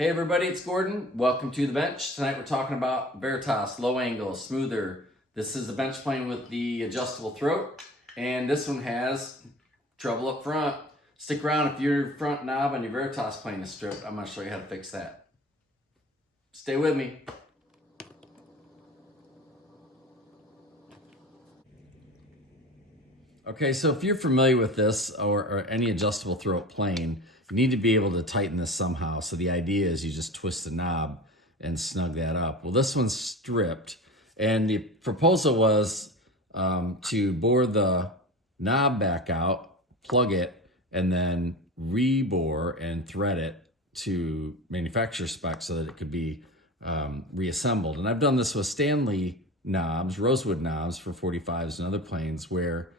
Hey everybody, it's Gordon. Welcome to the bench. Tonight we're talking about Veritas, low angle, smoother. This is the bench plane with the adjustable throat, and this one has trouble up front. Stick around. If your front knob on your Veritas plane is stripped, I'm going to show you how to fix that. Stay with me. Okay, so if you're familiar with this or any adjustable throat plane, you need to be able to tighten this somehow. So the idea is you just twist the knob and snug that up. Well, this one's stripped, and the proposal was to bore the knob back out, plug it, and then rebore and thread it to manufacturer spec so that it could be reassembled. And I've done this with Stanley knobs, rosewood knobs for 45s and other planes where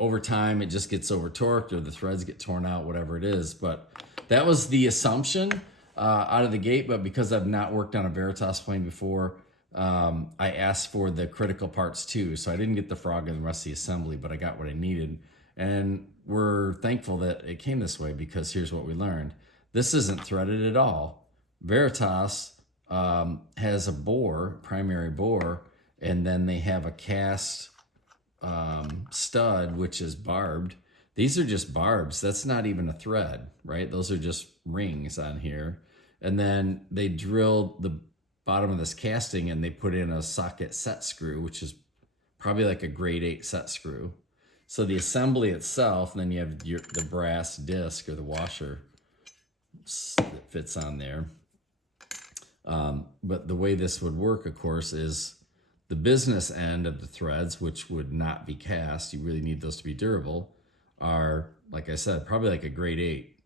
over time it just gets over torqued or the threads get torn out, whatever it is. But that was the assumption out of the gate. But because I've not worked on a Veritas plane before, I asked for the critical parts too. So I didn't get the frog and the rest of the assembly, but I got what I needed. And we're thankful that it came this way, because here's what we learned. This isn't threaded at all. Veritas has a bore, primary bore, and then they have a cast stud, which is barbed. These are just barbs. That's not even a thread, right? Those are just rings on here. And then they drilled the bottom of this casting and they put in a socket set screw, which is probably like a grade 8 set screw. So the assembly itself, and then you have the brass disc or the washer that fits on there. But the way this would work, of course, is the business end of the threads, which would not be cast, you really need those to be durable, are, like I said, probably like a grade 8.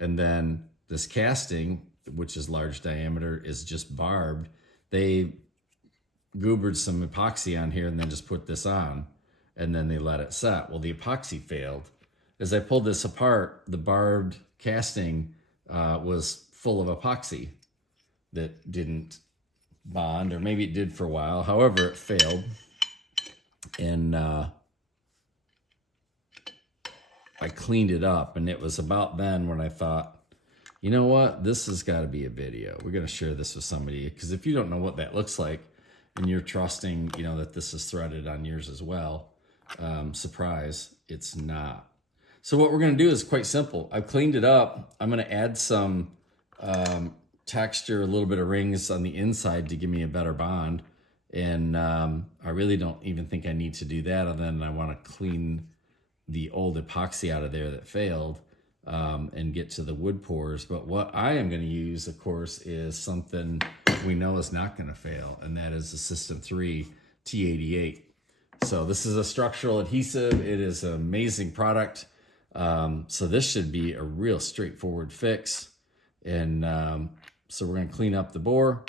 And then this casting, which is large diameter, is just barbed. They goobered some epoxy on here and then just put this on, and then they let it set. Well, the epoxy failed. As I pulled this apart, the barbed casting was full of epoxy that didn't bond, or maybe it did for a while. However, it failed. And I cleaned it up, and it was about then when I thought, you know what, this has got to be a video. We're going to share this with somebody, because if you don't know what that looks like and you're trusting, you know, that this is threaded on yours as well, surprise, it's not. So what we're going to do is quite simple. I've cleaned it up. I'm going to add some texture, a little bit of rings on the inside to give me a better bond. And I really don't even think I need to do that, other than I want to clean the old epoxy out of there that failed and get to the wood pores. But what I am going to use, of course, is something we know is not going to fail, and that is the System 3 T88. So this is a structural adhesive. It is an amazing product. So this should be a real straightforward fix. And so we're going to clean up the bore,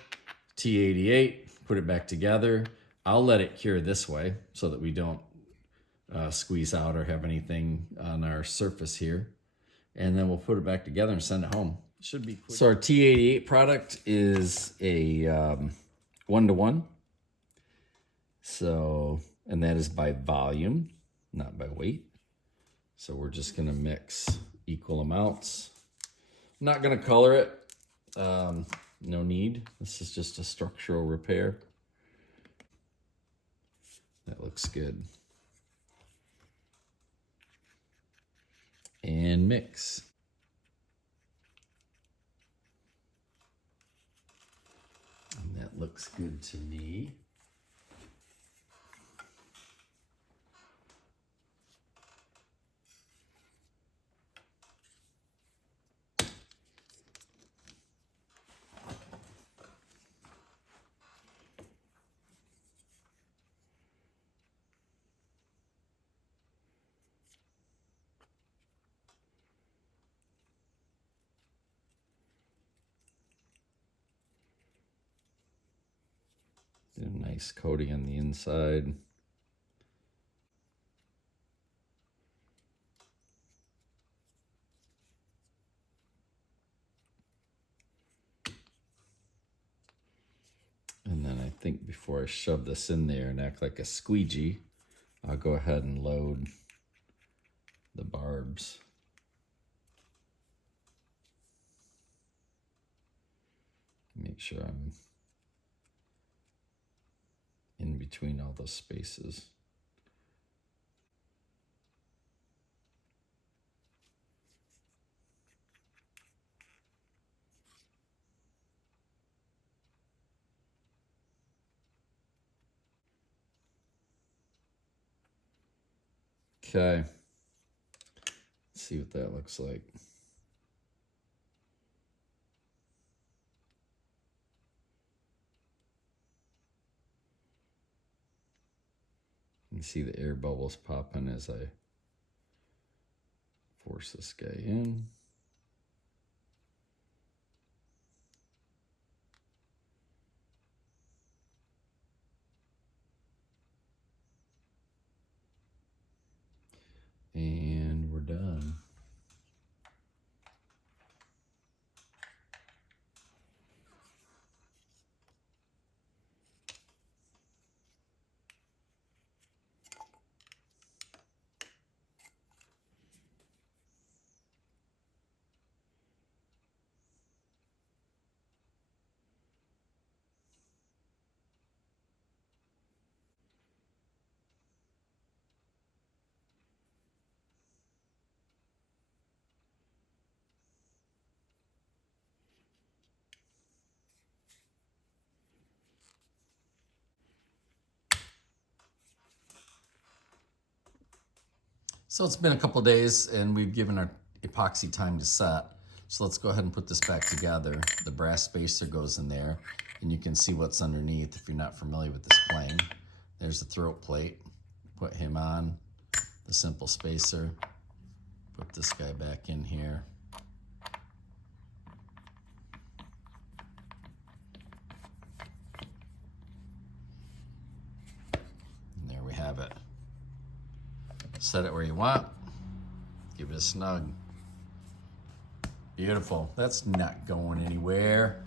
T88, put it back together. I'll let it cure this way so that we don't squeeze out or have anything on our surface here. And then we'll put it back together and send it home. Should be quick. So our T88 product is a 1-to-1. So, and that is by volume, not by weight. So we're just going to mix equal amounts. I'm not going to color it. No need. This is just a structural repair. That looks good. And mix. And that looks good to me. A nice coating on the inside. And then I think before I shove this in there and act like a squeegee, I'll go ahead and load the barbs. Make sure I'm in between all those spaces. Okay. Let's see what that looks like. You can see the air bubbles popping as I force this guy in. And we're done. So it's been a couple days and we've given our epoxy time to set. So let's go ahead and put this back together. The brass spacer goes in there and you can see what's underneath if you're not familiar with this plane. There's the throat plate. Put him on. The simple spacer. Put this guy back in here. And there we have it. Set it where you want. Give it a snug. Beautiful. That's not going anywhere.